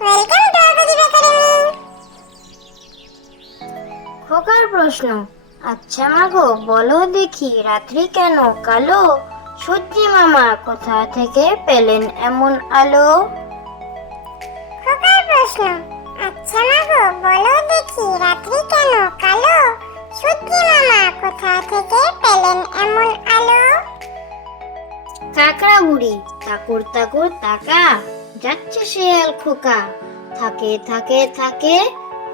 Welcome to আরবাদিব academy খোকার প্রশ্ন আচ্ছা মাগো বলো দেখি রাত্রি কেন কালো? সূর্যি মামা কোথা থেকে পেলেন এমন আলো? খোকার প্রশ্ন আচ্ছা মাগো বলো দেখি রাত্রি কেন কালো? সূর্যি মামা কোথা থেকে পেলেন এমন আলো? কাকড়া বুড়ি তাকুর তাকুর তাকা। যাচ্ছে শেয়াল খোকা। থাকে থাকে থাকে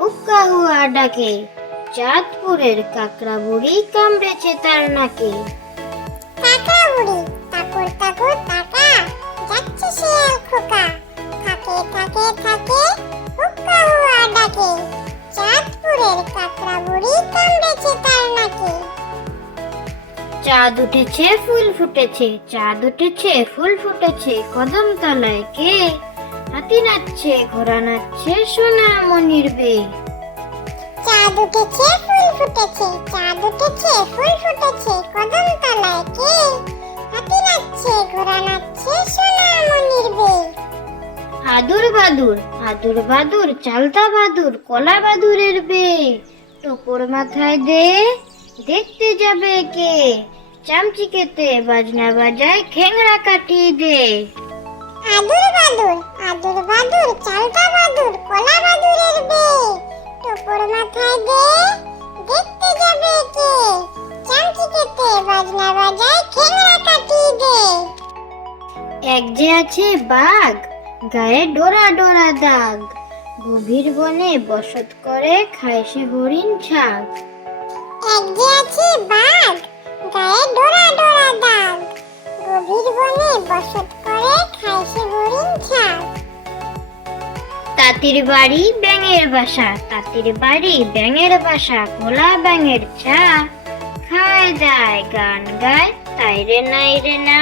হুক্কা হুয়া ডাকে। চাঁদপুরের কাকড়া বুড়ি কামড়েছে তার নাকে। কাকড়া বুড়ি তাকর তাকুর চাঁদ উঠেছে ফুল ফুটেছে। চাঁদ উঠেছে ফুল ফুটেছে কদম তলায় কে? হাতি নাচছে ঘোড়া নাচছে সোনা মনির বে। চাঁদ উঠেছে ফুল ফুটেছে চাঁদ উঠেছে ফুল ফুটেছে কদম তলায় কে? হাতি নাচছে ঘোড়া নাচছে সোনা মনির বে। আদুর বাদুর আদুর বাদুর চালতা বাদুর কলা বাদুরের বে। টুকুর মাথায় দে দেখতে যাবে কে? চামচিকেতে বাজনা বাজায় খেংড়া কাটিয়ে দে। আদুর বাদুর আদুর বাদুর চালতা বাদুর কলা বাদুরের বে টুকুর মাথায় দে দেখতে যাবে কে। চামচিকেতে বাজনা বাজায় খেলনা কাটিয়ে দে। এক যে আছে বাঘ গায়ে ডোরা ডোরা দাগ। গভীর বনে বসত করে খায় সে হরিণ ছাগ। এক যে আছে বাঘ বসত করে খায় সে হরিণ তাঁতির বাড়ি ব্যাঙের বাসা তাঁতির বাড়ি ব্যাঙের বাসা খোলা ব্যাঙের চা। খায় যায় গান গায় তাই রে নাই রে না।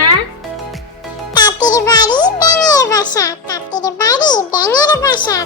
তাঁতির বাড়ি ব্যাঙের বাসা তাঁতির বাড়ি ব্যাঙের বাসা